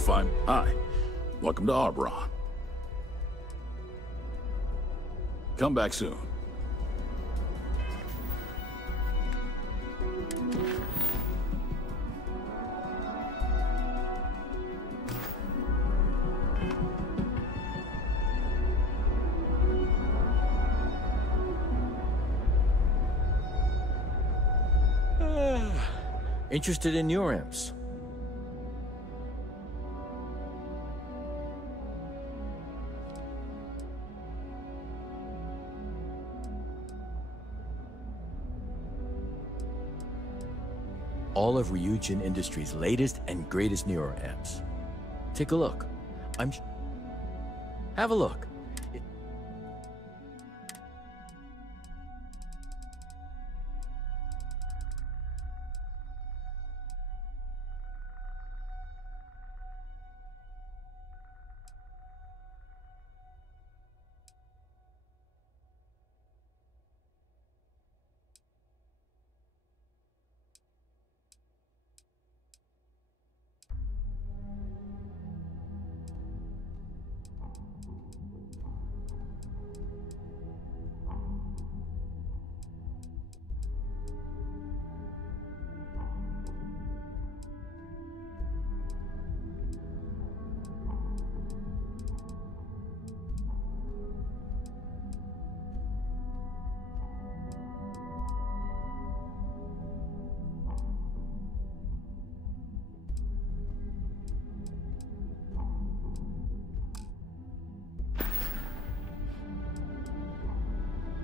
fine. Hi. Welcome to Arbron. Come back soon. Interested in your imps? All of Ryujin Industries' latest and greatest Nero amps. Take a look. Have a look.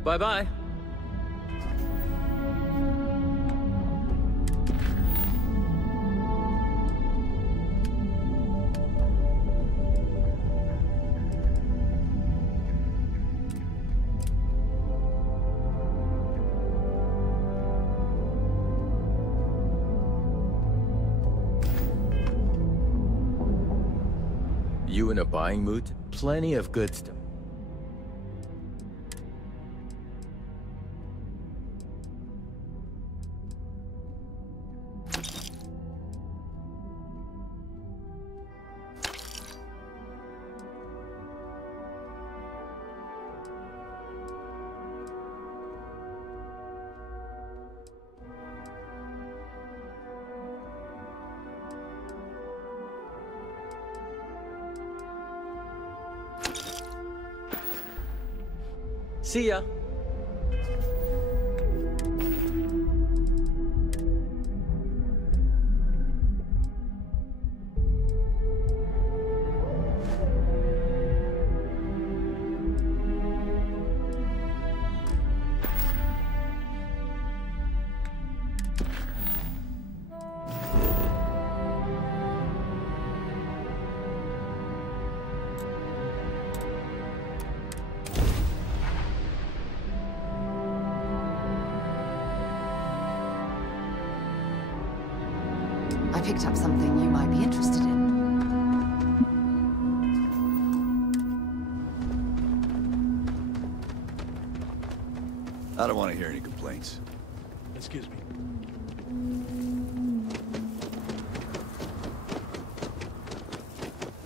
Bye-bye. You in a buying mood? Plenty of good stuff. See ya. I picked up something you might be interested in. I don't want to hear any complaints. Excuse me.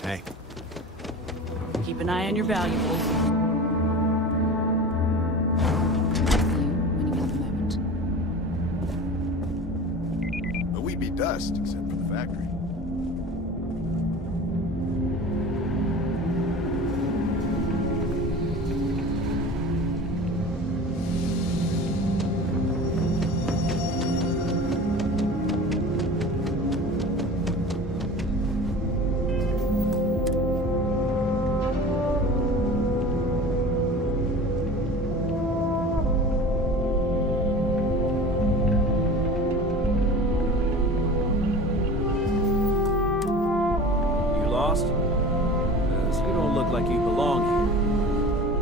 Hey. Keep an eye on your valuables. When you have a moment. But we'd be dust, except for the factory.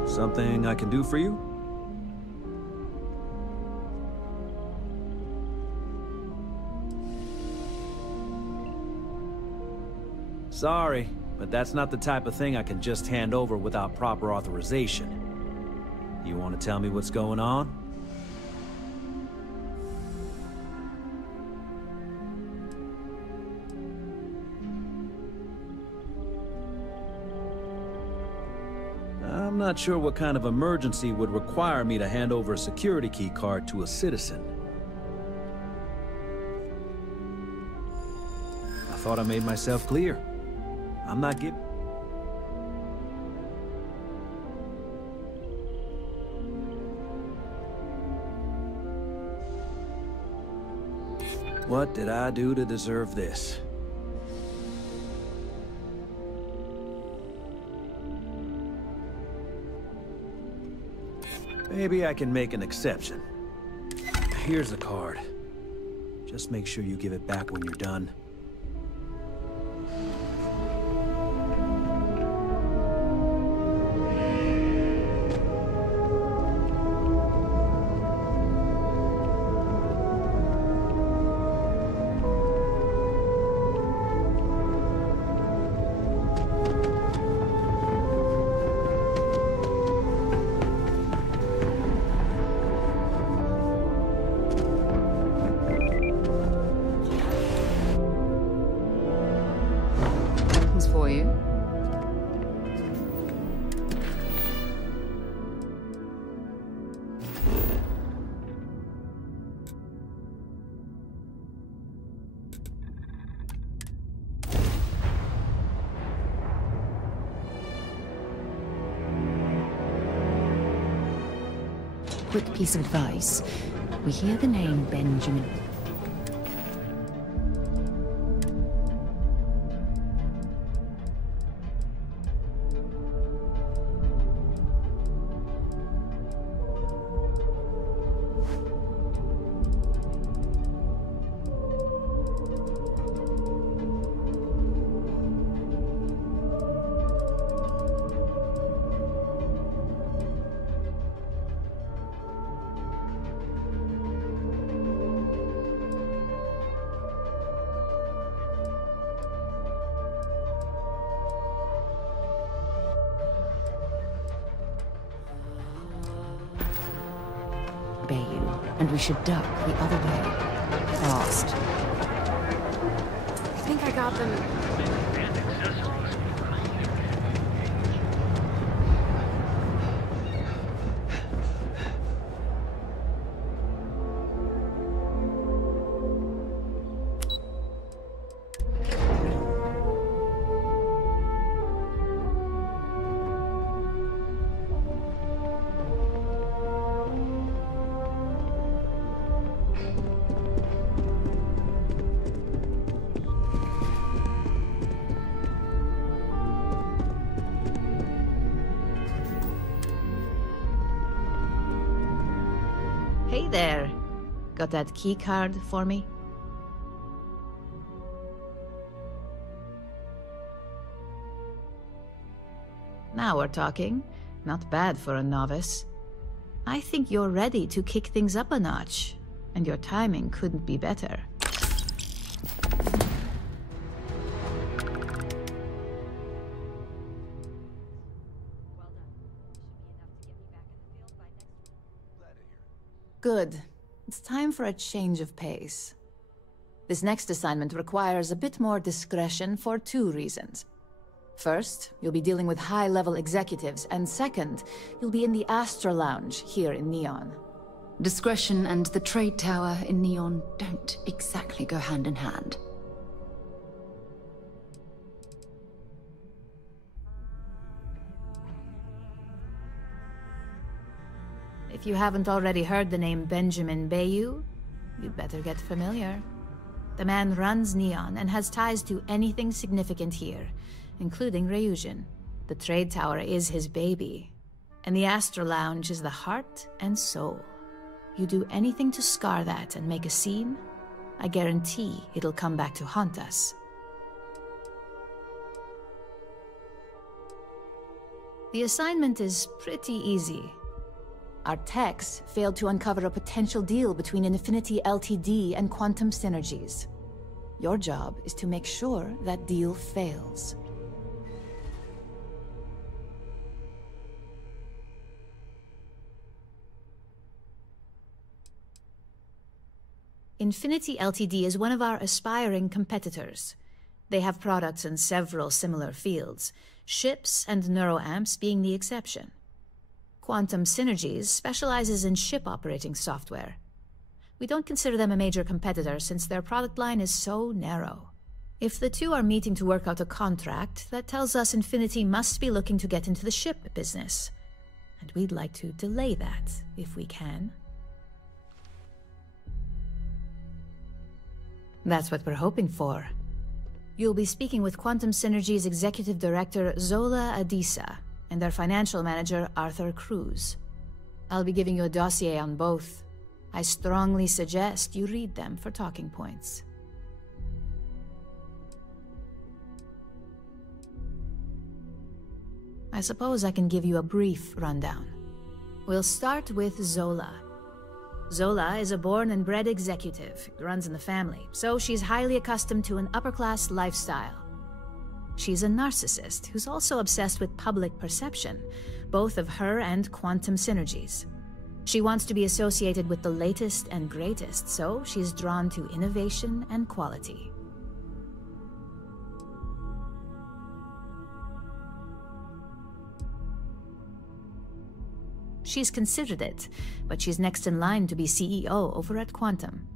Something I can do for you? Sorry, but that's not the type of thing I can just hand over without proper authorization. You want to tell me what's going on? I'm not sure what kind of emergency would require me to hand over a security key card to a citizen. I thought I made myself clear. I'm not giving... What did I do to deserve this? Maybe I can make an exception. Here's the card. Just make sure you give it back when you're done. For you. Quick piece of advice. We hear the name Benjamin. And we should duck the other way. Fast. I think I got them. Hey there. Got that key card for me? Now we're talking. Not bad for a novice. I think you're ready to kick things up a notch, and your timing couldn't be better. Good. It's time for a change of pace. This next assignment requires a bit more discretion for two reasons. First, you'll be dealing with high-level executives, and second, you'll be in the Astra Lounge here in Neon. Discretion and the trade tower in Neon don't exactly go hand in hand. If you haven't already heard the name Benjamin Bayou, you'd better get familiar. The man runs Neon and has ties to anything significant here, including RYZEN. The trade tower is his baby, and the Astra Lounge is the heart and soul. You do anything to scar that and make a scene, I guarantee it'll come back to haunt us. The assignment is pretty easy. Our techs failed to uncover a potential deal between Infinity Ltd and Quantum Synergies. Your job is to make sure that deal fails. Infinity Ltd is one of our aspiring competitors. They have products in several similar fields, ships and neuroamps being the exception. Quantum Synergies specializes in ship operating software. We don't consider them a major competitor since their product line is so narrow. If the two are meeting to work out a contract, that tells us Infinity must be looking to get into the ship business. And we'd like to delay that, if we can. That's what we're hoping for. You'll be speaking with Quantum Synergy's Executive Director, Zola Adisa, and their Financial Manager, Arthur Cruz. I'll be giving you a dossier on both. I strongly suggest you read them for talking points. I suppose I can give you a brief rundown. We'll start with Zola. Zola is a born and bred executive, runs in the family, so she's highly accustomed to an upper-class lifestyle. She's a narcissist who's also obsessed with public perception, both of her and Quantum Synergies. She wants to be associated with the latest and greatest, so she's drawn to innovation and quality. She's considered it, but she's next in line to be CEO over at Quantum.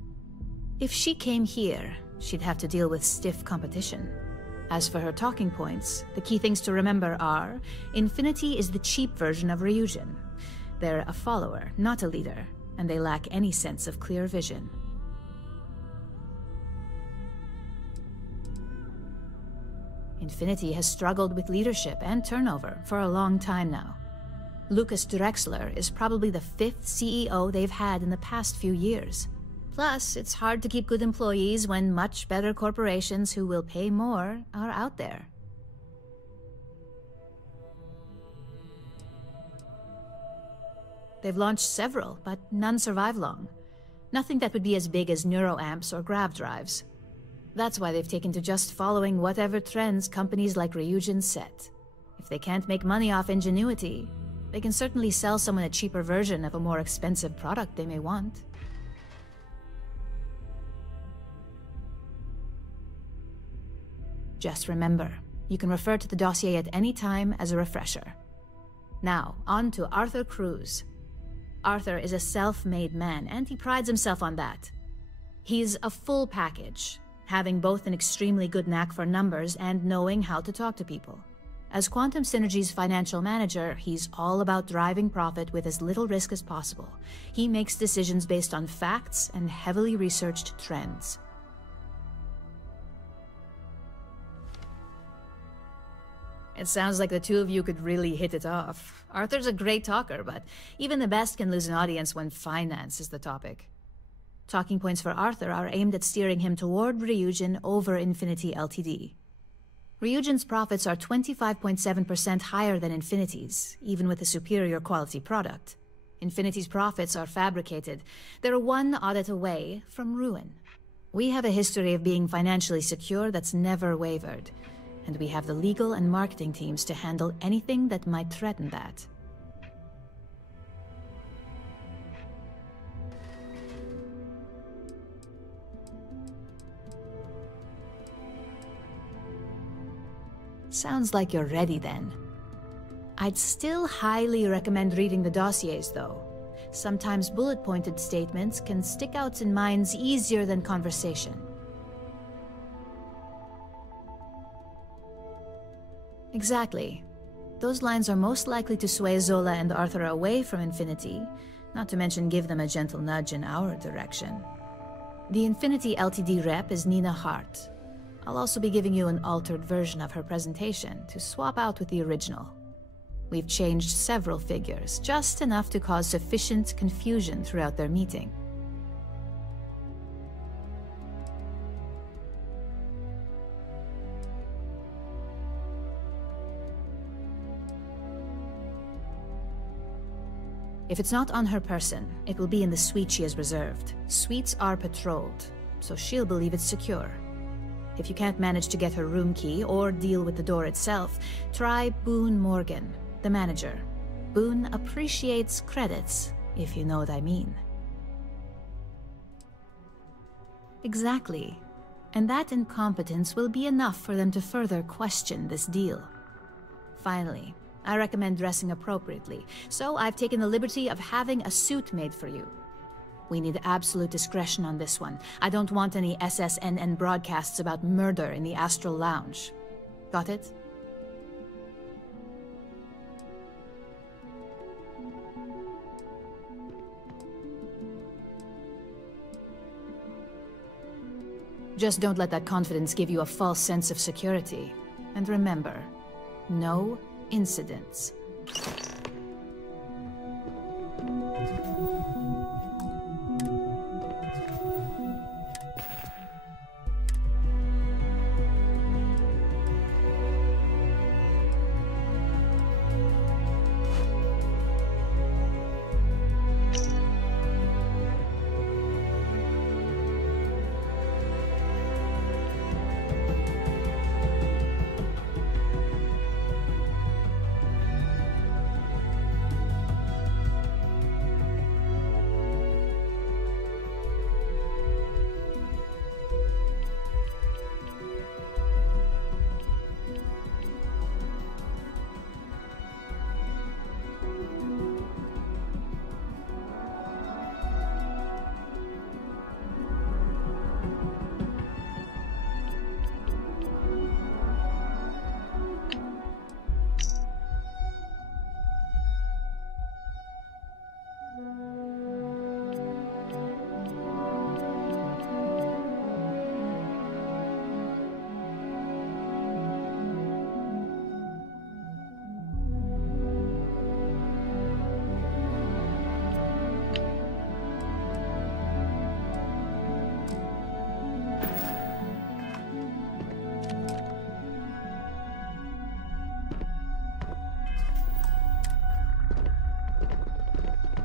If she came here, she'd have to deal with stiff competition. As for her talking points, the key things to remember are, Infinity is the cheap version of RYZEN. They're a follower, not a leader, and they lack any sense of clear vision. Infinity has struggled with leadership and turnover for a long time now. Lucas Drexler is probably the 5th CEO they've had in the past few years. Plus, it's hard to keep good employees when much better corporations who will pay more are out there. They've launched several, but none survive long. Nothing that would be as big as neuroamps or grav drives. That's why they've taken to just following whatever trends companies like RYZEN set. If they can't make money off ingenuity, they can certainly sell someone a cheaper version of a more expensive product they may want. Just remember, you can refer to the dossier at any time as a refresher. Now, on to Arthur Cruz. Arthur is a self-made man, and he prides himself on that. He's a full package, having both an extremely good knack for numbers and knowing how to talk to people. As Quantum Synergy's financial manager, he's all about driving profit with as little risk as possible. He makes decisions based on facts and heavily researched trends. It sounds like the two of you could really hit it off. Arthur's a great talker, but even the best can lose an audience when finance is the topic. Talking points for Arthur are aimed at steering him toward RYZEN over Infinity Ltd. RYZEN's profits are 25.7% higher than Infinity's, even with a superior quality product. Infinity's profits are fabricated. They're one audit away from ruin. We have a history of being financially secure that's never wavered, and we have the legal and marketing teams to handle anything that might threaten that. Sounds like you're ready then. I'd still highly recommend reading the dossiers though. Sometimes bullet-pointed statements can stick out in minds easier than conversation. Exactly. Those lines are most likely to sway Zola and Arthur away from Infinity, not to mention give them a gentle nudge in our direction. The Infinity Ltd rep is Nina Hart. I'll also be giving you an altered version of her presentation to swap out with the original. We've changed several figures, just enough to cause sufficient confusion throughout their meeting. If it's not on her person, it will be in the suite she has reserved. Suites are patrolled, so she'll believe it's secure. If you can't manage to get her room key or deal with the door itself, try Boone Morgan, the manager. Boone appreciates credits, if you know what I mean. Exactly. And that incompetence will be enough for them to further question this deal. Finally, I recommend dressing appropriately, so I've taken the liberty of having a suit made for you. We need absolute discretion on this one. I don't want any SSNN broadcasts about murder in the Astral Lounge. Got it? Just don't let that confidence give you a false sense of security. And remember, no incidents.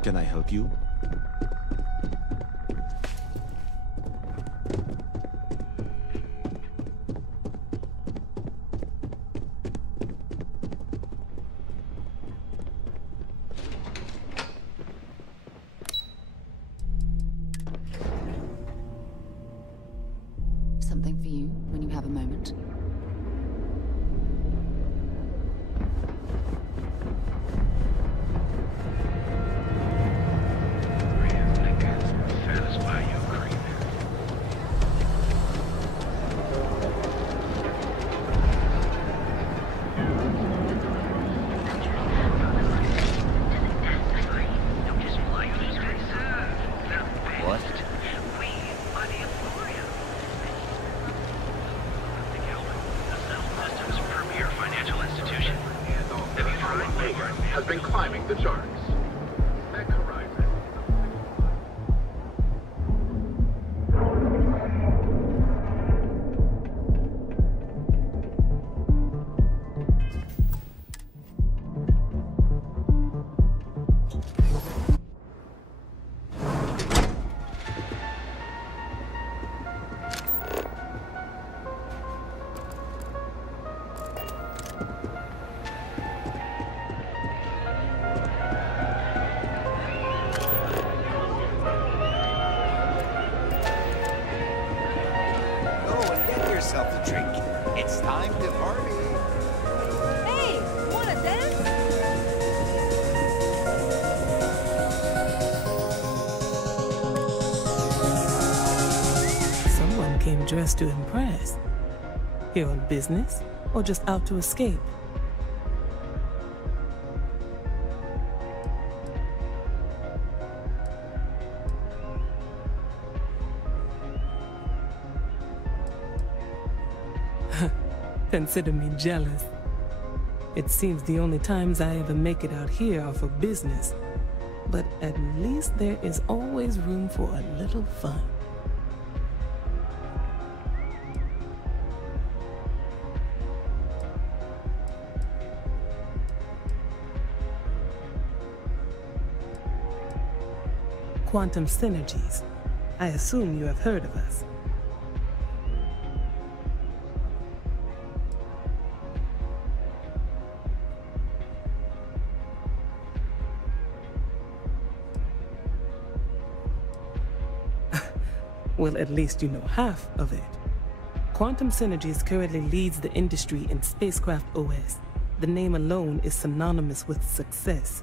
Can I help you? Something for you when you have a moment. Has been climbing the charts. Tech Horizon. yourself a drink. It's time to party. Hey, wanna dance? Someone came dressed to impress. Here on business, or just out to escape? Consider me jealous. It seems the only times I ever make it out here are for business. But at least there is always room for a little fun. Quantum Synergies. I assume you have heard of us. Well, at least you know half of it. Quantum Synergies currently leads the industry in spacecraft OS. The name alone is synonymous with success.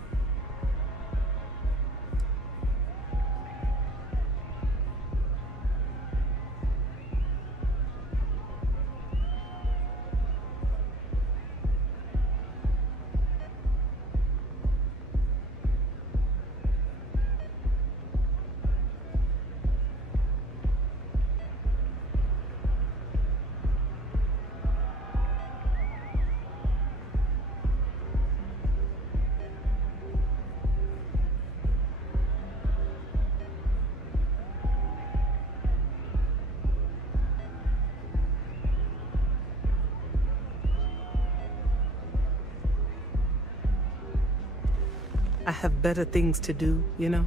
I have better things to do, you know?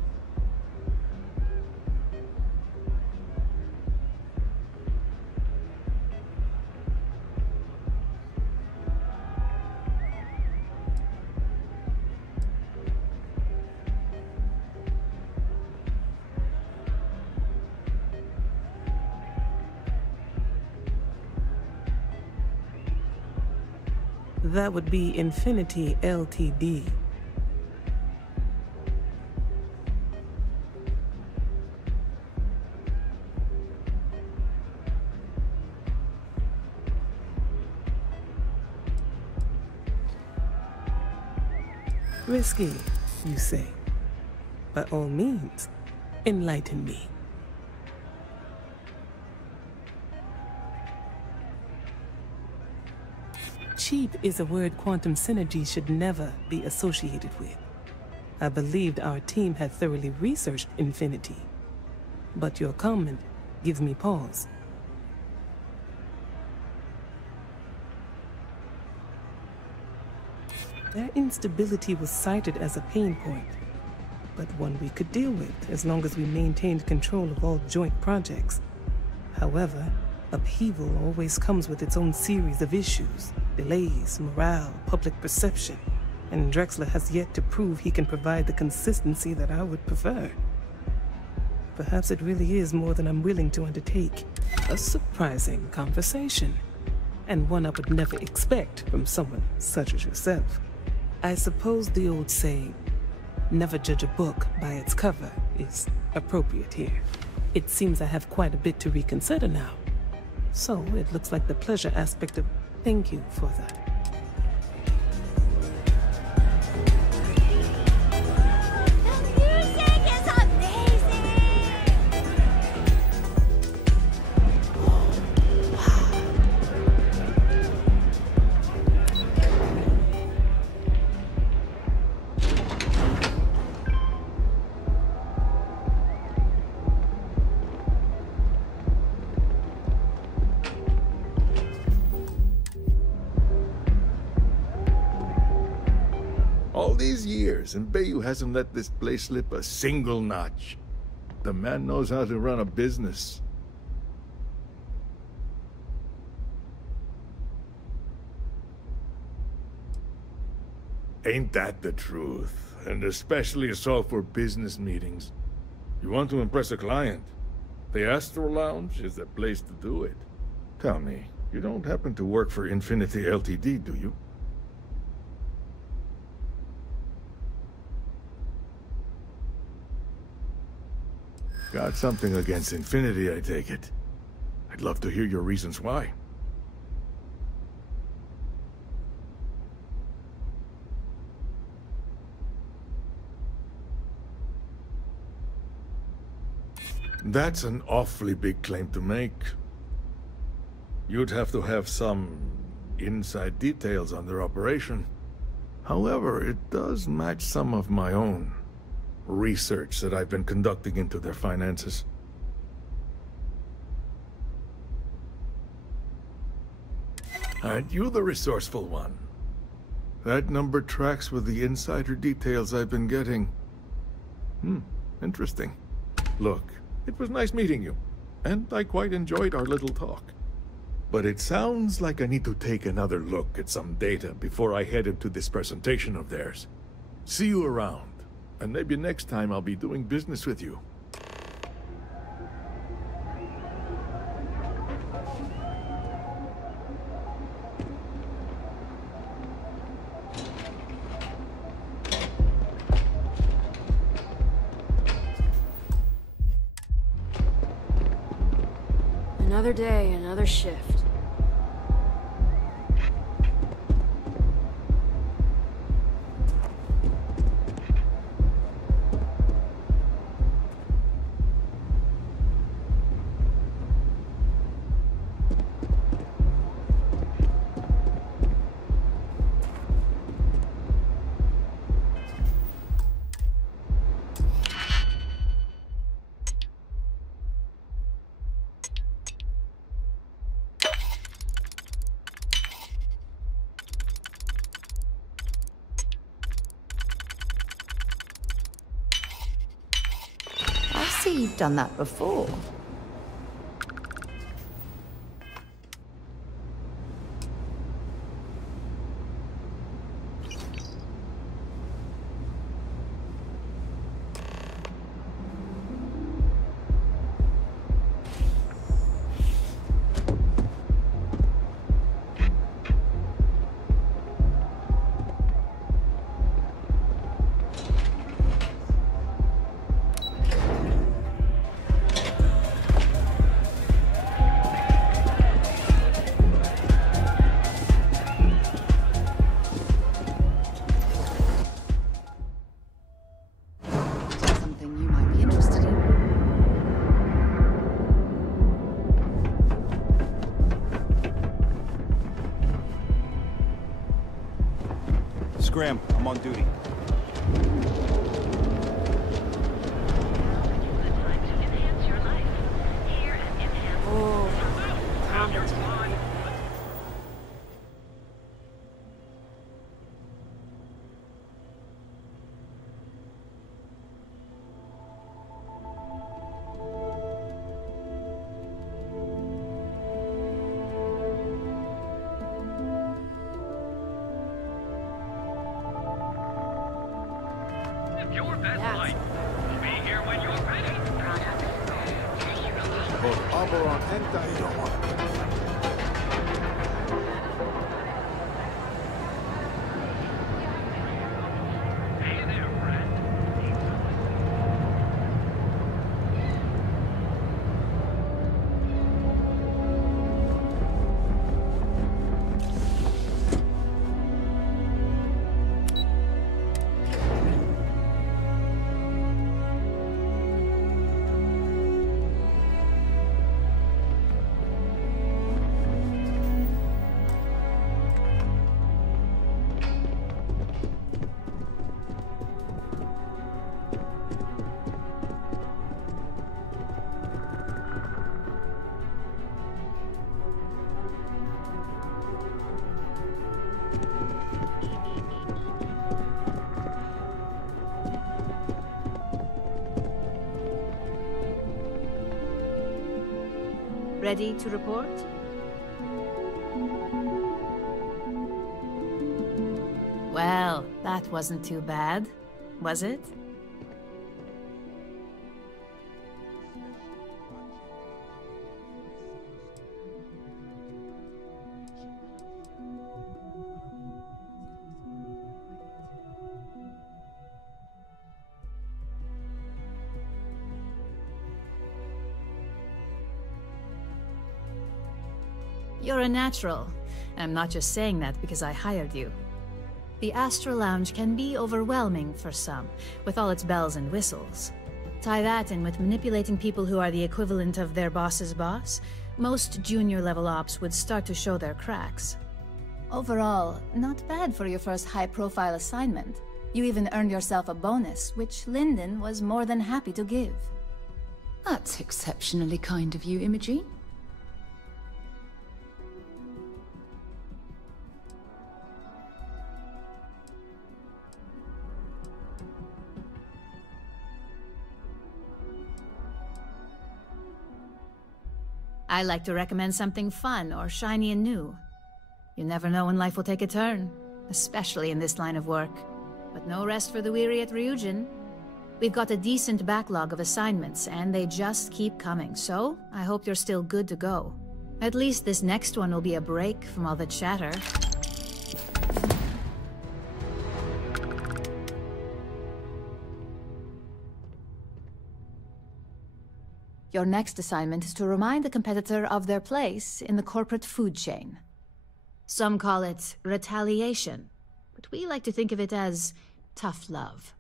That would be Infinity Ltd. Risky, you say? By all means, enlighten me. Cheap is a word quantum synergy should never be associated with. I believed our team had thoroughly researched Infinity, but your comment gives me pause. Their instability was cited as a pain point, but one we could deal with as long as we maintained control of all joint projects. However, upheaval always comes with its own series of issues: delays, morale, public perception, and Drexler has yet to prove he can provide the consistency that I would prefer. Perhaps it really is more than I'm willing to undertake. A surprising conversation, and one I would never expect from someone such as yourself. I suppose the old saying, never judge a book by its cover, is appropriate here. It seems I have quite a bit to reconsider now. So it looks like the pleasure aspect of... Thank you for that. All these years, and Bayou hasn't let this place slip a single notch. The man knows how to run a business. Ain't that the truth? And especially so for business meetings. You want to impress a client? The Astro Lounge is the place to do it. Tell me, you don't happen to work for Infinity Ltd, do you? Got something against Infinity, I take it. I'd love to hear your reasons why. That's an awfully big claim to make. You'd have to have some inside details on their operation. However, it does match some of my own research that I've been conducting into their finances. Aren't you the resourceful one? That number tracks with the insider details I've been getting. Interesting. Look, it was nice meeting you, and I quite enjoyed our little talk. But it sounds like I need to take another look at some data before I head into this presentation of theirs. See you around. And maybe next time I'll be doing business with you. Another day, another shift. You've done that before. Scram, I'm on duty. Oh, commentary. Ready to report? Well, that wasn't too bad, was it? You're a natural. I'm not just saying that because I hired you. The Astra Lounge can be overwhelming for some, with all its bells and whistles. Tie that in with manipulating people who are the equivalent of their boss's boss, most junior-level ops would start to show their cracks. Overall, not bad for your first high-profile assignment. You even earned yourself a bonus, which Lyndon was more than happy to give. That's exceptionally kind of you, Imogene. I like to recommend something fun or shiny and new. You never know when life will take a turn, especially in this line of work. But no rest for the weary at Ryujin. We've got a decent backlog of assignments, and they just keep coming, so I hope you're still good to go. At least this next one will be a break from all the chatter. Your next assignment is to remind the competitor of their place in the corporate food chain. Some call it retaliation, but we like to think of it as tough love.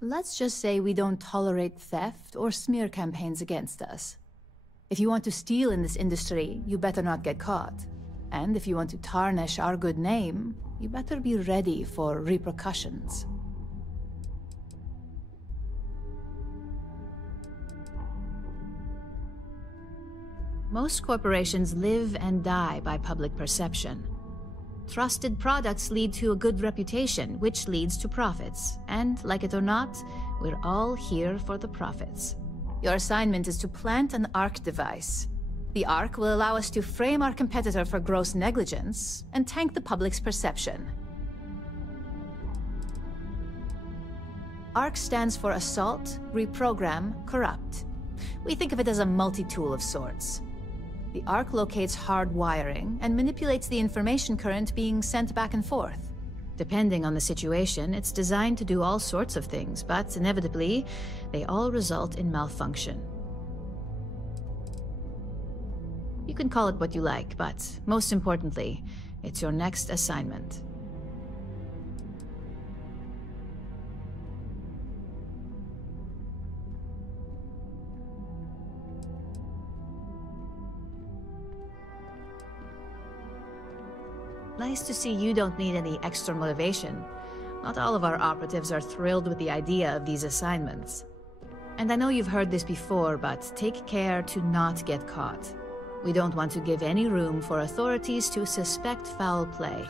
Let's just say we don't tolerate theft or smear campaigns against us. If you want to steal in this industry, you better not get caught. And if you want to tarnish our good name, you better be ready for repercussions. Most corporations live and die by public perception. Trusted products lead to a good reputation, which leads to profits. And, like it or not, we're all here for the profits. Your assignment is to plant an Arc device. The Arc will allow us to frame our competitor for gross negligence and tank the public's perception. Arc stands for Assault, Reprogram, Corrupt. We think of it as a multi-tool of sorts. The Arc locates hard wiring and manipulates the information current being sent back and forth. Depending on the situation, it's designed to do all sorts of things, but inevitably, they all result in malfunction. You can call it what you like, but most importantly, it's your next assignment. Nice to see you don't need any extra motivation. Not all of our operatives are thrilled with the idea of these assignments. And I know you've heard this before, but take care to not get caught. We don't want to give any room for authorities to suspect foul play.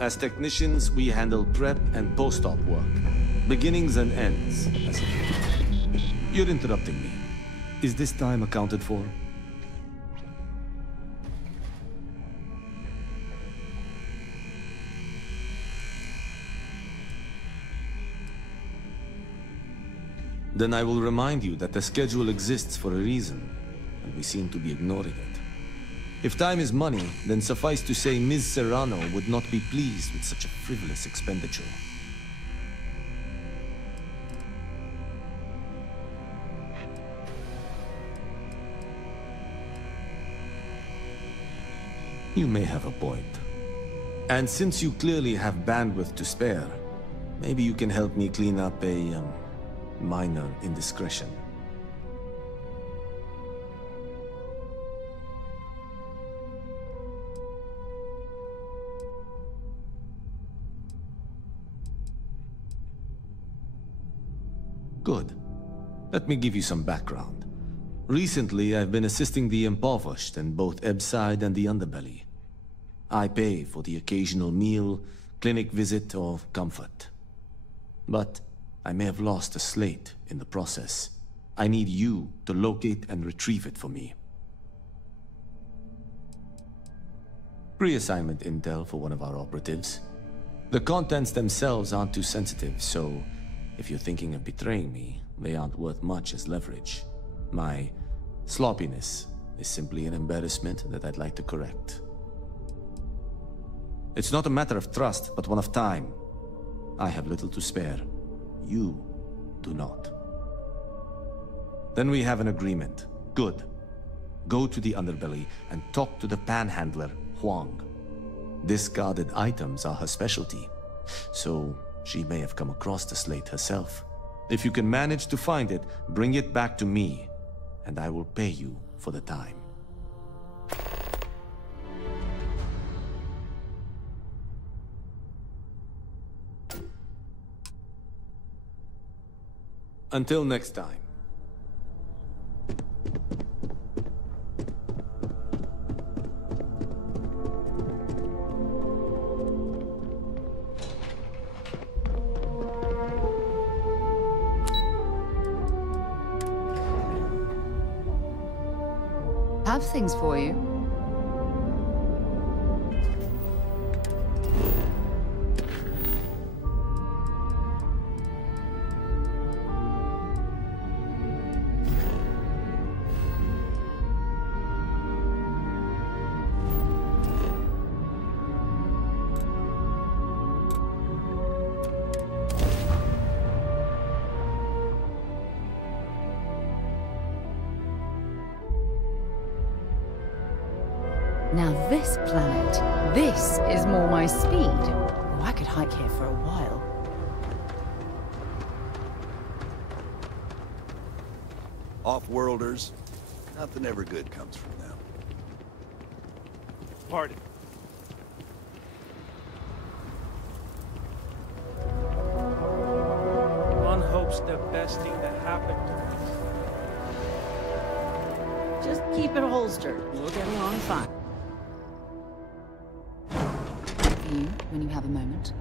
As technicians, we handle prep and post-op work. Beginnings and ends, as it were. You're interrupting me. Is this time accounted for? Then I will remind you that the schedule exists for a reason, and we seem to be ignoring it. If time is money, then suffice to say Ms. Serrano would not be pleased with such a frivolous expenditure. You may have a point. And since you clearly have bandwidth to spare, maybe you can help me clean up a, minor indiscretion. Good. Let me give you some background. Recently, I've been assisting the impoverished in both Ebbside and the underbelly. I pay for the occasional meal, clinic visit, or comfort. But I may have lost a slate in the process. I need you to locate and retrieve it for me. Pre-assignment intel for one of our operatives. The contents themselves aren't too sensitive, so if you're thinking of betraying me, they aren't worth much as leverage. My sloppiness is simply an embarrassment that I'd like to correct. It's not a matter of trust, but one of time. I have little to spare. You do not. Then we have an agreement. Good. Go to the underbelly and talk to the panhandler, Huang. Discarded items are her specialty, so she may have come across the slate herself. If you can manage to find it, bring it back to me, and I will pay you for the time. Until next time. Have things for you. Now this planet, this is more my speed. Oh, I could hike here for a while. Off-worlders, nothing ever good comes from them. Pardon. One hopes the best thing that happened to us. Just keep it holstered. We'll get along fine. For you, when you have a moment.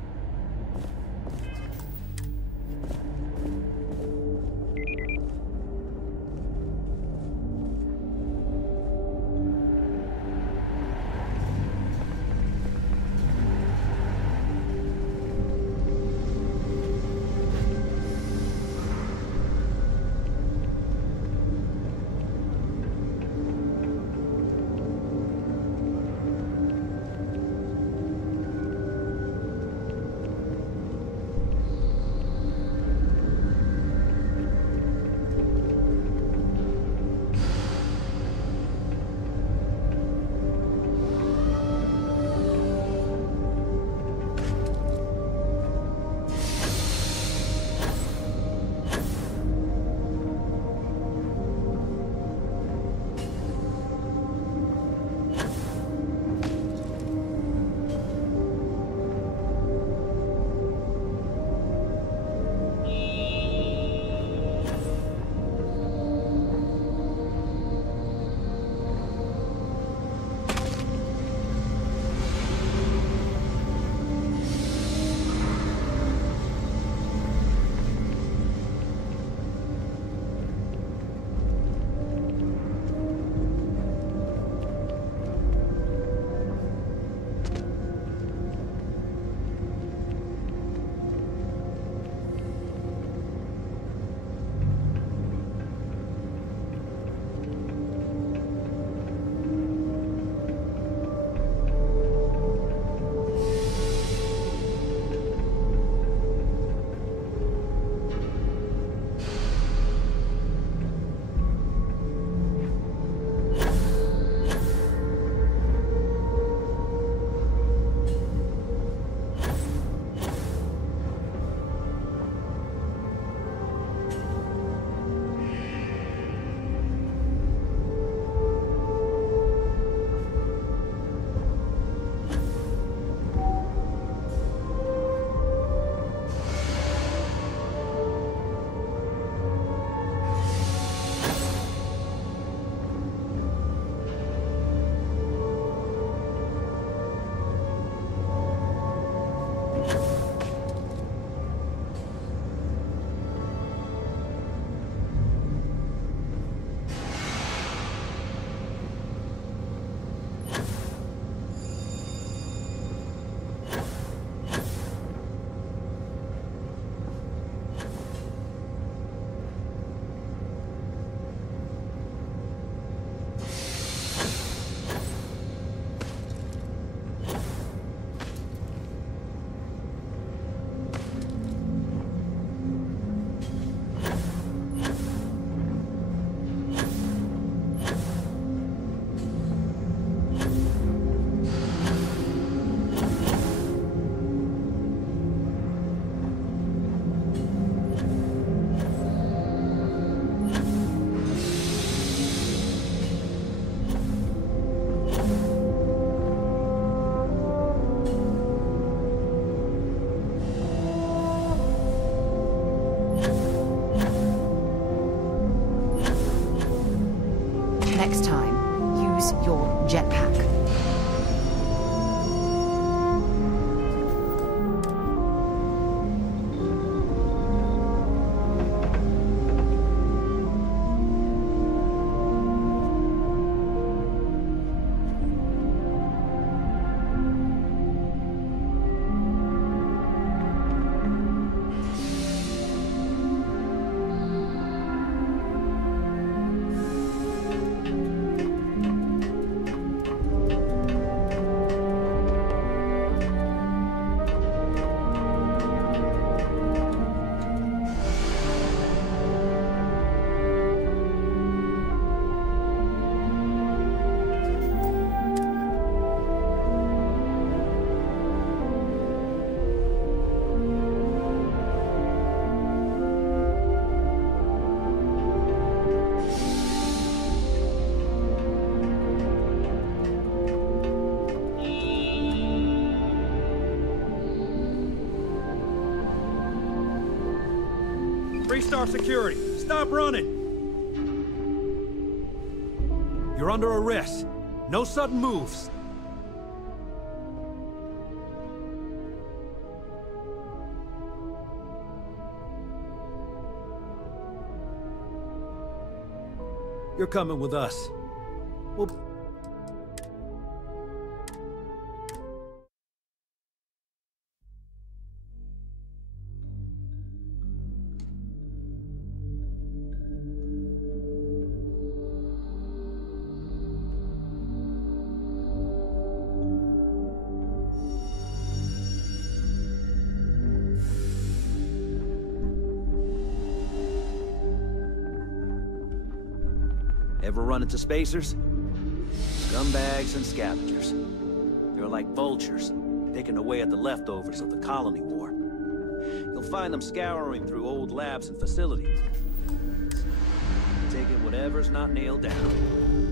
use your jetpack. Three-star security, stop running! You're under arrest. No sudden moves. You're coming with us. We'll... Ever run into spacers? Scumbags and scavengers. They're like vultures, picking away at the leftovers of the colony war. You'll find them scouring through old labs and facilities. Taking whatever's not nailed down.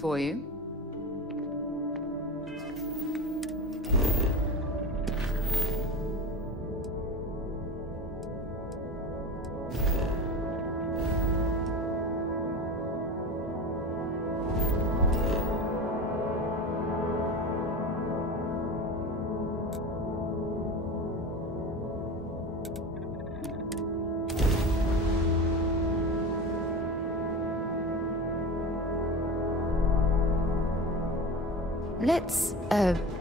For you. Let's,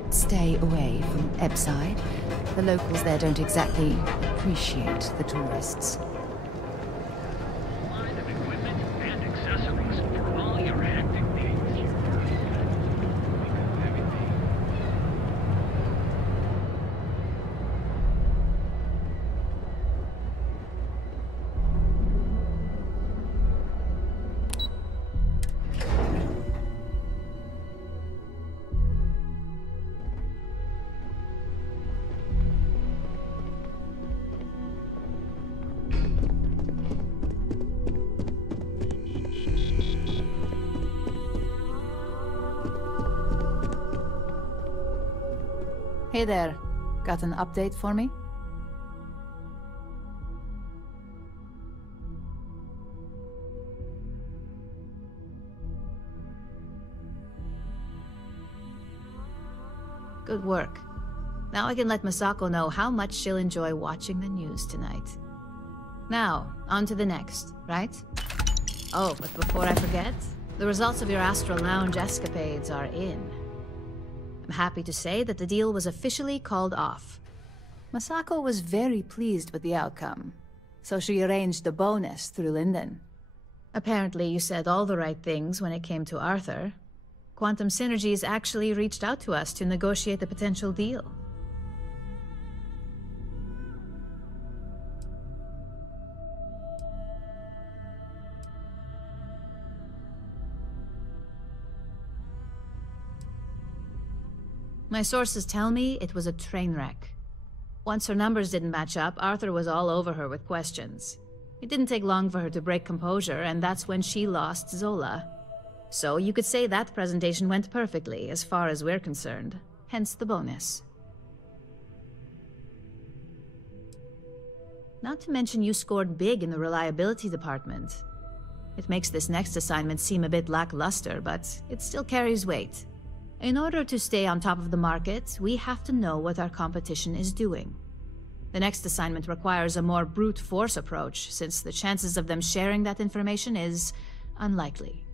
stay away from Ebside. The locals there don't exactly appreciate the tourists. Line of equipment and accessories for all your hectic needs. Hey there. Got an update for me? Good work. Now I can let Masako know how much she'll enjoy watching the news tonight. Now, on to the next, right? Oh, but before I forget, The results of your Astral Lounge escapades are in. I'm happy to say that the deal was officially called off. Masako was very pleased with the outcome, so she arranged the bonus through Linden. Apparently you said all the right things when it came to Arthur. Quantum Synergies actually reached out to us to negotiate the potential deal. My sources tell me it was a train wreck. Once her numbers didn't match up, Arthur was all over her with questions. It didn't take long for her to break composure, and that's when she lost Zola. So you could say that presentation went perfectly, as far as we're concerned. Hence the bonus. Not to mention you scored big in the reliability department. It makes this next assignment seem a bit lackluster, but it still carries weight. In order to stay on top of the market, we have to know what our competition is doing. The next assignment requires a more brute force approach, since the chances of them sharing that information is unlikely.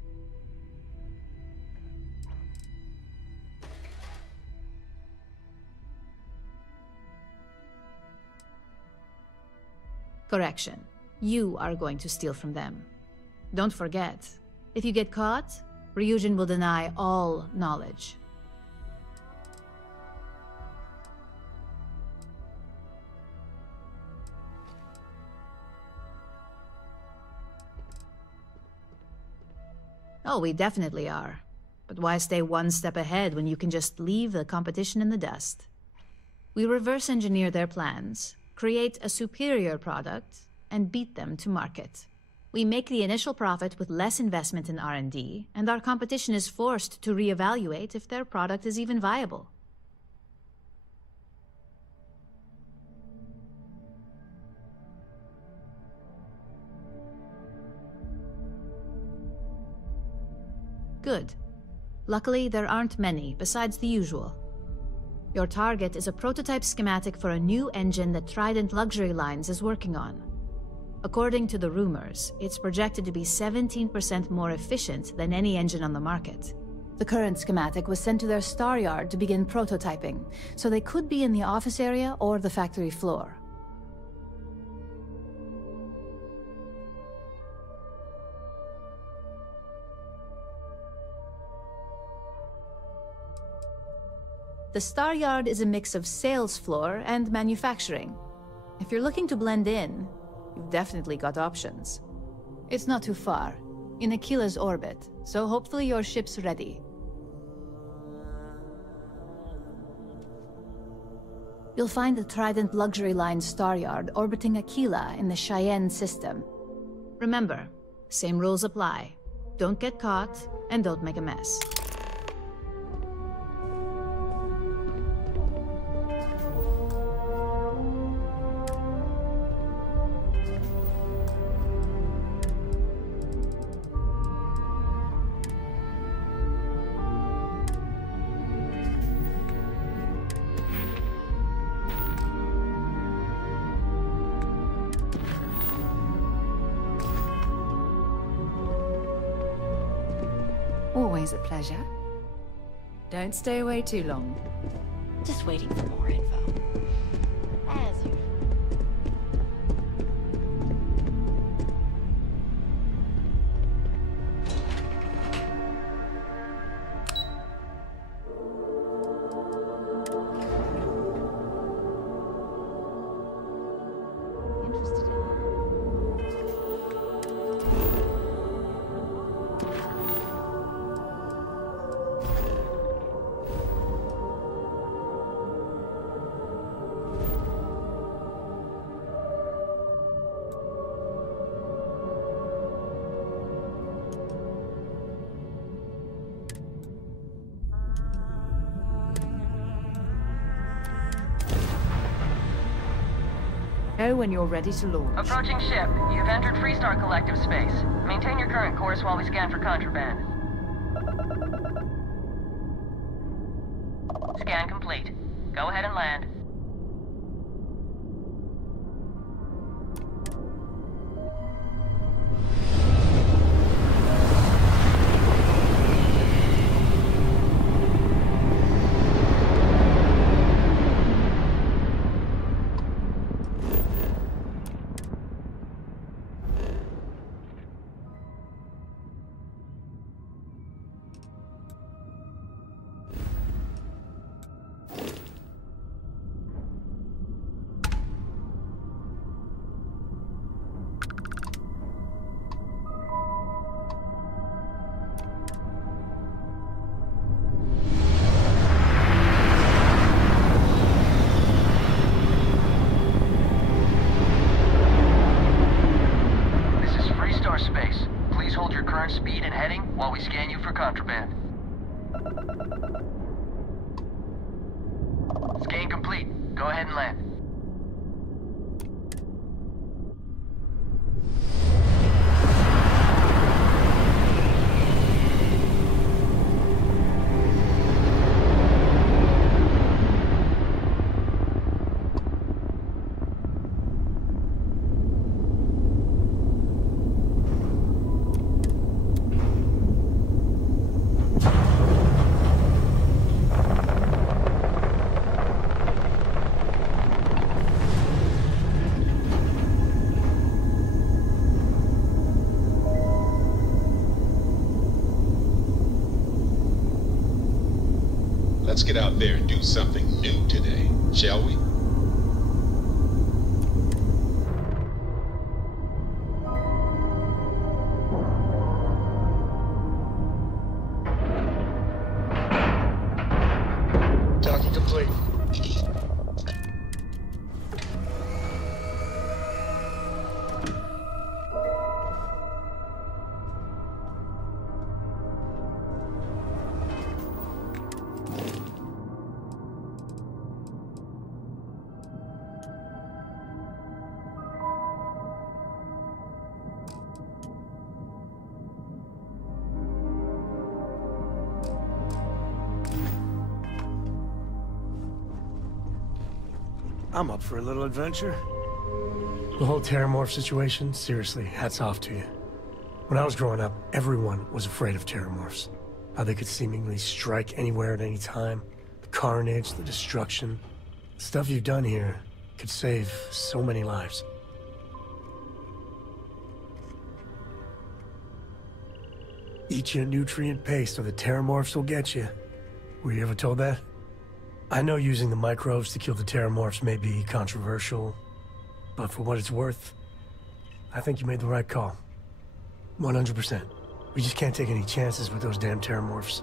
Correction. You are going to steal from them. Don't forget, if you get caught, Ryujin will deny all knowledge. Oh, we definitely are. But why stay one step ahead when you can just leave the competition in the dust? We reverse engineer their plans, create a superior product, and beat them to market. We make the initial profit with less investment in R&D, and our competition is forced to reevaluate if their product is even viable. Good. Luckily, there aren't many, besides the usual. Your target is a prototype schematic for a new engine that Trident Luxury Lines is working on. According to the rumors, it's projected to be 17% more efficient than any engine on the market. The current schematic was sent to their Star Yard to begin prototyping, so they could be in the office area or the factory floor. The Star Yard is a mix of sales floor and manufacturing. If you're looking to blend in, you've definitely got options. It's not too far, in Aquila's orbit, so hopefully your ship's ready. You'll find the Trident Luxury Line Star Yard orbiting Aquila in the Cheyenne system. Remember, same rules apply. Don't get caught, and don't make a mess. Always a pleasure. Don't stay away too long. Just waiting for more info. As usual. Know when you're ready to launch. Approaching ship. You've entered Freestar Collective space. Maintain your current course while we scan for contraband. Scan complete. Go ahead and land. space. Please hold your current speed and heading while we scan you for contraband. Scan complete. Go ahead and land. Let's get out there and do something new today, shall we? Docking complete. I'm up for a little adventure. The whole Terramorph situation, seriously, hats off to you. When I was growing up, everyone was afraid of Terramorphs. How they could seemingly strike anywhere at any time. The carnage, the destruction. The stuff you've done here could save so many lives. Eat your nutrient paste or the Terramorphs will get you. Were you ever told that? I know using the microbes to kill the Terramorphs may be controversial, but for what it's worth, I think you made the right call. 100%. We just can't take any chances with those damn Terramorphs.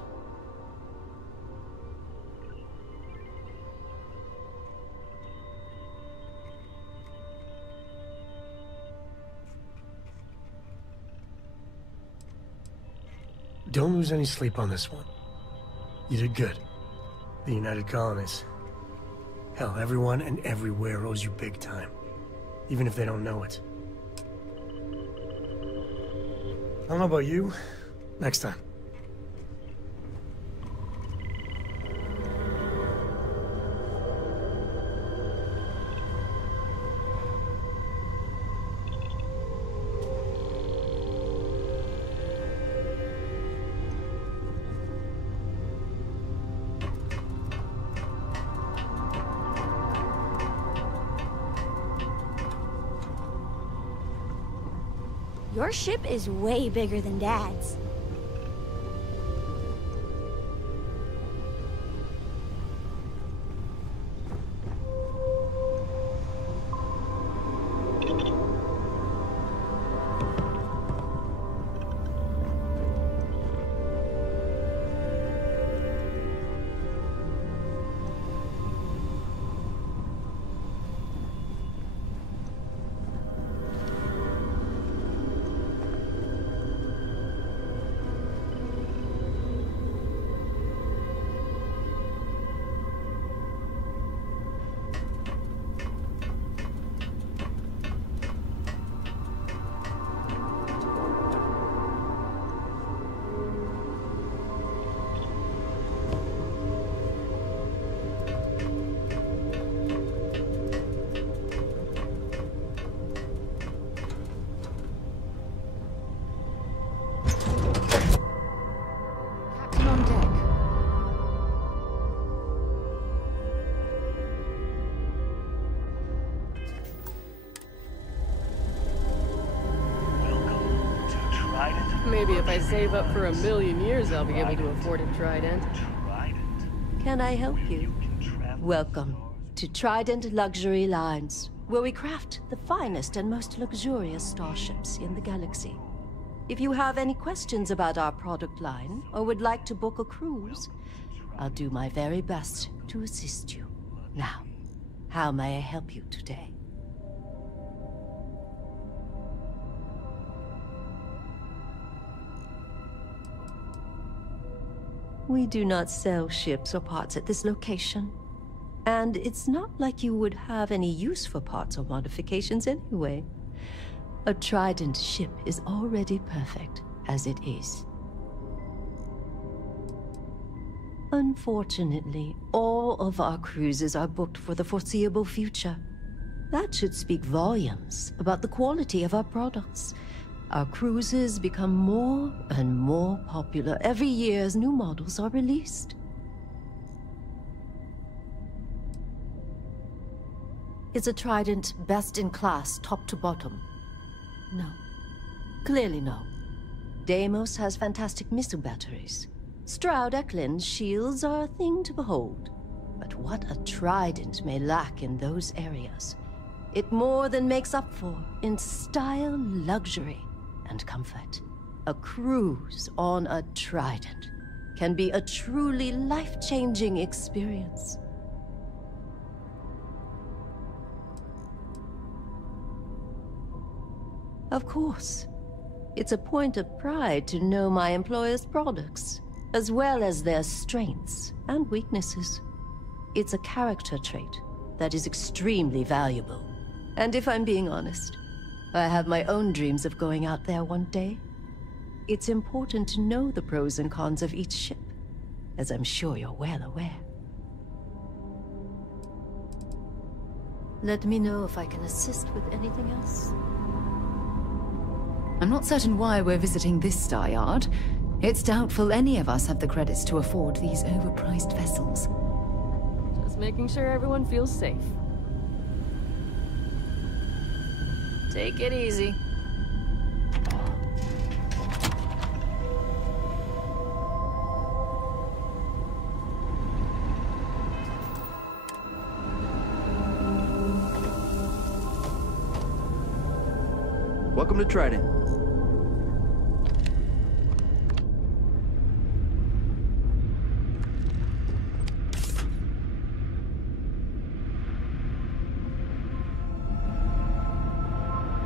Don't lose any sleep on this one. You did good. The United Colonies. Hell, everyone and everywhere owes you big time. Even if they don't know it. I don't know about you. Next time. Your ship is way bigger than Dad's. Maybe if I save up for 1,000,000 years, I'll be able to afford a Trident. Can I help you? Welcome to Trident Luxury Lines, where we craft the finest and most luxurious starships in the galaxy. If you have any questions about our product line, or would like to book a cruise, I'll do my very best to assist you. Now, how may I help you today? We do not sell ships or parts at this location. And it's not like you would have any use for parts or modifications anyway. A Trident ship is already perfect as it is. Unfortunately, all of our cruises are booked for the foreseeable future. That should speak volumes about the quality of our products. Our cruises become more and more popular every year as new models are released. Is a Trident best in class, top to bottom? No. Clearly no. Deimos has fantastic missile batteries. Stroud Eklund's shields are a thing to behold. But what a Trident may lack in those areas, it more than makes up for in style, luxury, and comfort. A cruise on a Trident can be a truly life-changing experience. Of course, it's a point of pride to know my employer's products, as well as their strengths and weaknesses. It's a character trait that is extremely valuable. And if I'm being honest, I have my own dreams of going out there one day. It's important to know the pros and cons of each ship, as I'm sure you're well aware. Let me know if I can assist with anything else. I'm not certain why we're visiting this star yard. It's doubtful any of us have the credits to afford these overpriced vessels. Just making sure everyone feels safe. Take it easy. Welcome to Trident.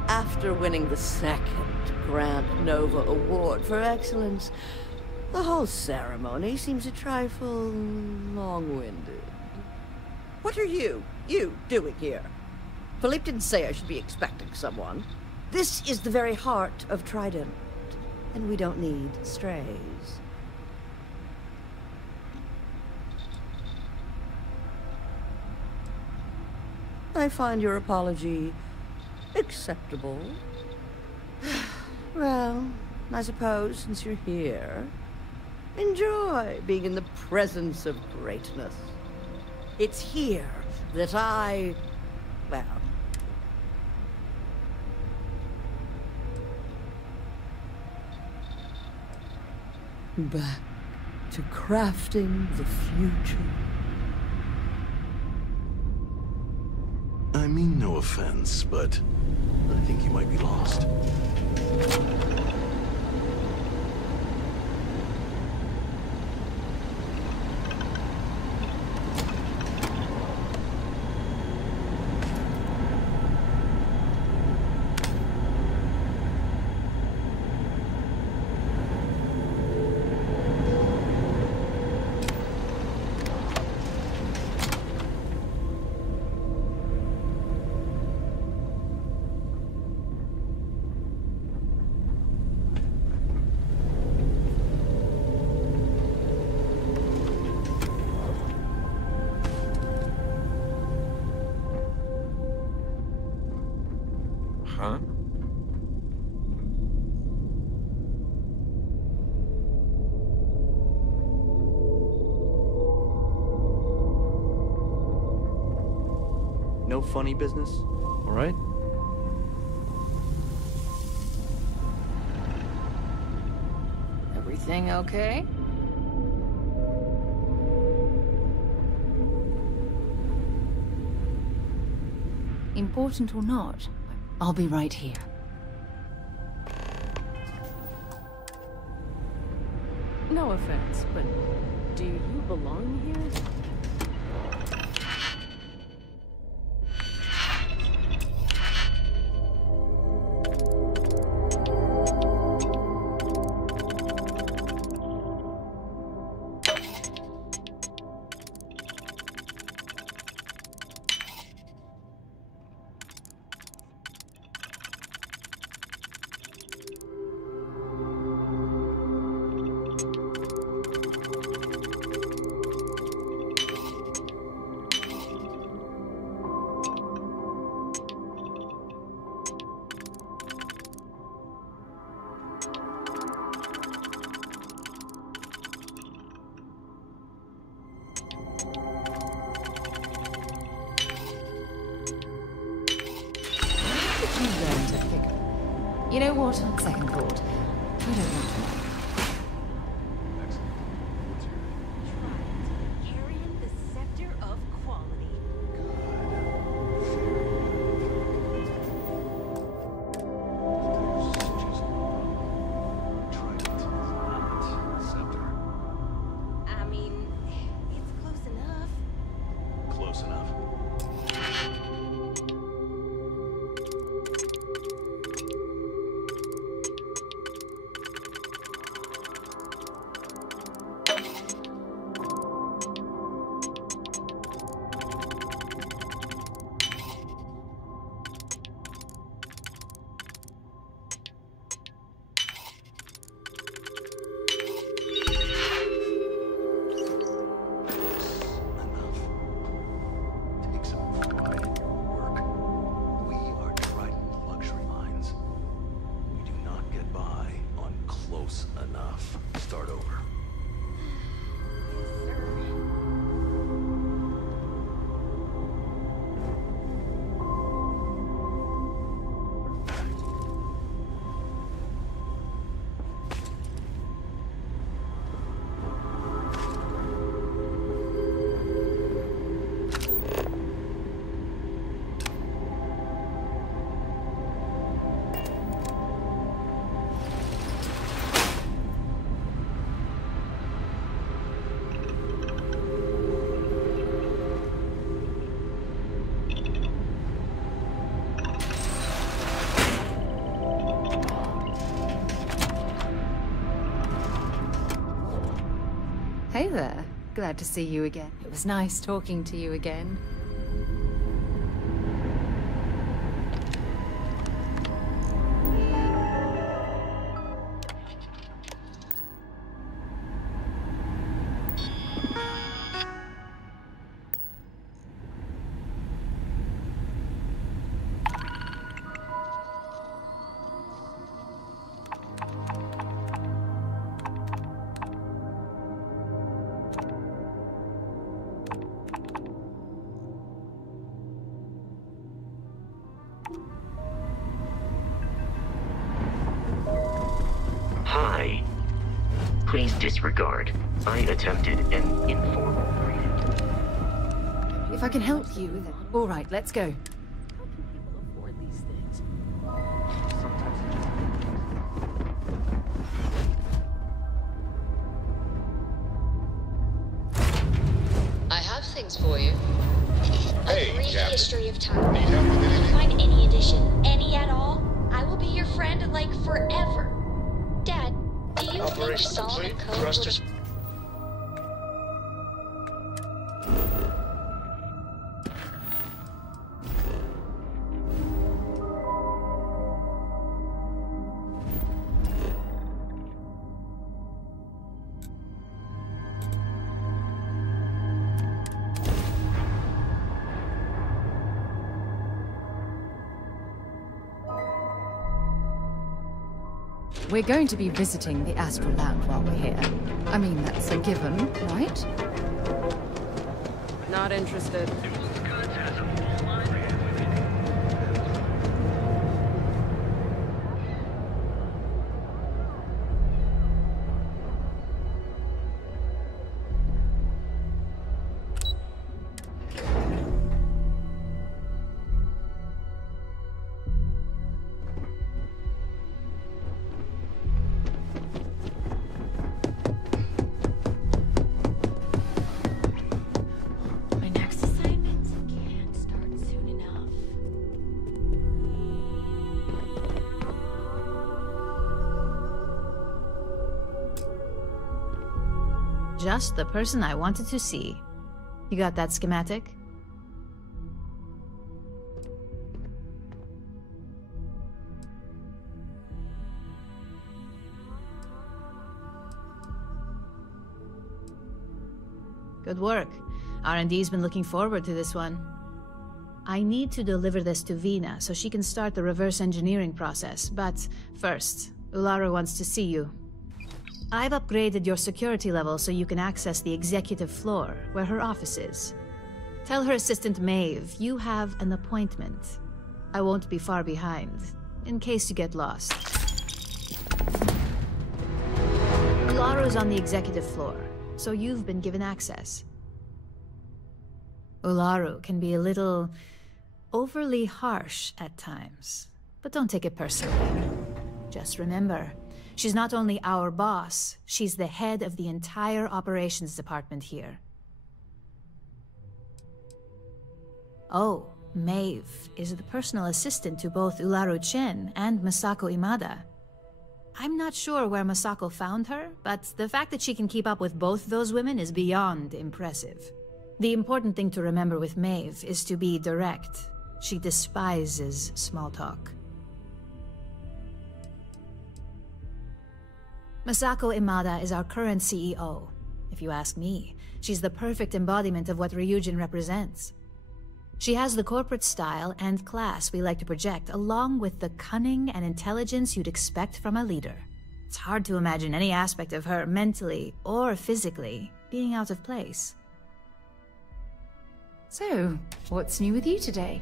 After winning the second Grand Nova Award for Excellence, the whole ceremony seems a trifle long-winded. What are you doing here? Philippe didn't say I should be expecting someone. This is the very heart of Trident, and we don't need strays. I find your apology acceptable. Well, I suppose since you're here, enjoy being in the presence of greatness. It's here that well, back to crafting the future. I mean no offense, but I think you might be lost. Huh? No funny business, all right? Everything okay? Important or not, I'll be right here. No offense, but do you belong here? You know what? On second thought, I don't want to know. Carrying the scepter of quality. I mean, it's close enough. Close enough. Start over. Hey there. Glad to see you again. It was nice talking to you again. Hi. Please disregard. I attempted an informal greeting. If I can help you, then... All right, let's go. I have things for you. Hey, A brief Captain. history of time. Need help with anything? Find any edition, any at all. I will be your friend like forever. Dad, do you think Operation Solomon complete. Code Thrusters. We're going to be visiting the Astral Land while we're here. I mean, that's a given, right? Not interested. My next assignment can't start soon enough. Just the person I wanted to see. You got that schematic? Good work. R&D's been looking forward to this one. I need to deliver this to Vina so she can start the reverse engineering process, but first, Ulara wants to see you. I've upgraded your security level so you can access the executive floor, where her office is. Tell her assistant Maeve you have an appointment. I won't be far behind. in case you get lost. Ularu's on the executive floor, so you've been given access. Ularu can be a little overly harsh at times, but don't take it personally. Just remember, she's not only our boss, she's the head of the entire operations department here. Oh, Maeve is the personal assistant to both Ularu Chen and Masako Imada. I'm not sure where Masako found her, but the fact that she can keep up with both those women is beyond impressive. The important thing to remember with Maeve is to be direct. She despises small talk. Masako Imada is our current CEO. If you ask me, she's the perfect embodiment of what Ryujin represents. She has the corporate style and class we like to project, along with the cunning and intelligence you'd expect from a leader. It's hard to imagine any aspect of her, mentally or physically, being out of place. So, what's new with you today?